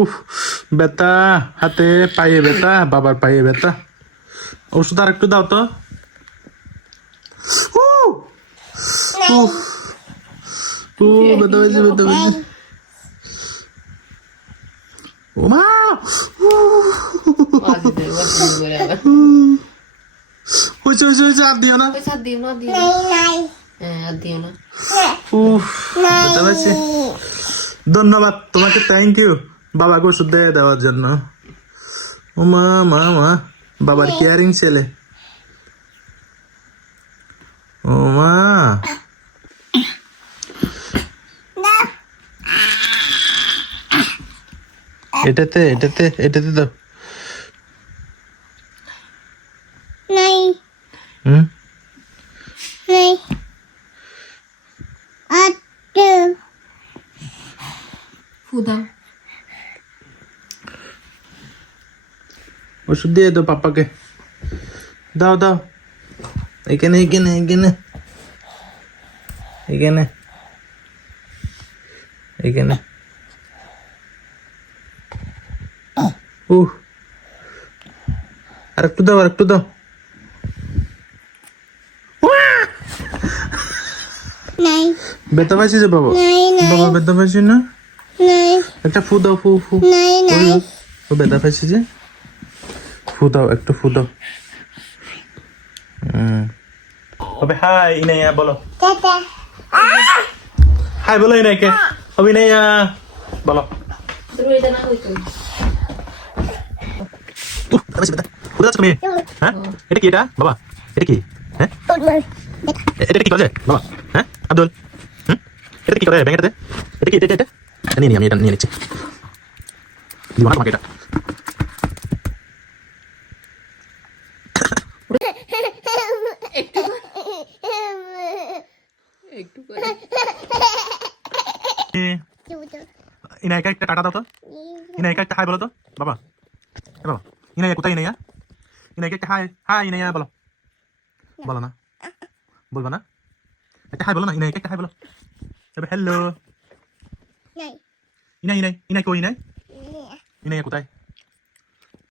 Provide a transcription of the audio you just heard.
উফ ব্যথা হাতে পায়ে ব্যথা বাবার পায়ে ব্যথা। ওষুধ আর একটু দাও তো! উফ ও ব্যথা হয়েছে ব্যথা হয়েছে। ও মা আজি দে ওয়াশরুম করে আবার। হয়েছে হয়েছে হয়েছে আর দিও না। পয়সা দিও না দিও না। হ্যাঁ আর দিও না। উফ ব্যথা হয়েছে। ধন্যবাদ তোমাকে থ্যাংক ইউ বাবাকে ওষুধ দিয়ে দেওয়ার জন্য। ও মা মা মা বাবার কেয়ারিং ছেলে। ও মা। এটাতে এটাতে এটাতে দাও। নাই। হুম? নাই। ফুদা ওষুধ দিয়ে দাও পাপাকে। দাও দাও। এখানে এখানে এখানে। এখানে। এখানে। উহ। আরেকটু দাও আর একটু দাও। বেতা পাইছে যে বাবা? বাবা বেতা পাইছে না? একটা ফু দাও ফু ফু। ও ব্যথা পাইছে যে। ফু দাও একটা ফু দাও। হবে হাই ইনাইয়া বলো। হাই বলো ইনাইকে হবে ইনাইয়া। বলো। হ্যাঁ? এটা কি এটা? বাবা এটা কি? হ্যাঁ? এটা কি করে বাবা হ্যাঁ? আব্দুল এটা কি করে ব্যাংকেটাতে এটা কি এটা এটা? এটা নিয়ে নি আমি এটা নিয়ে নিচ্ছি। দিব না তোমাকে এটা একটু করে এ, ইনাইকা একটা দাও তো। ইনাইকা একটা হাই বলো তো। বাবা। এ বাবা। ইনাইয়া কোথায় ইনাইয়া? ইনাইকা একটা হাই হাই ইনাইয়া বলো। বলো না। বলব না। একটা হাই বলো না। ইনাইকা একটা হাই বলো। いないいない。いない子いない？いない。や答え。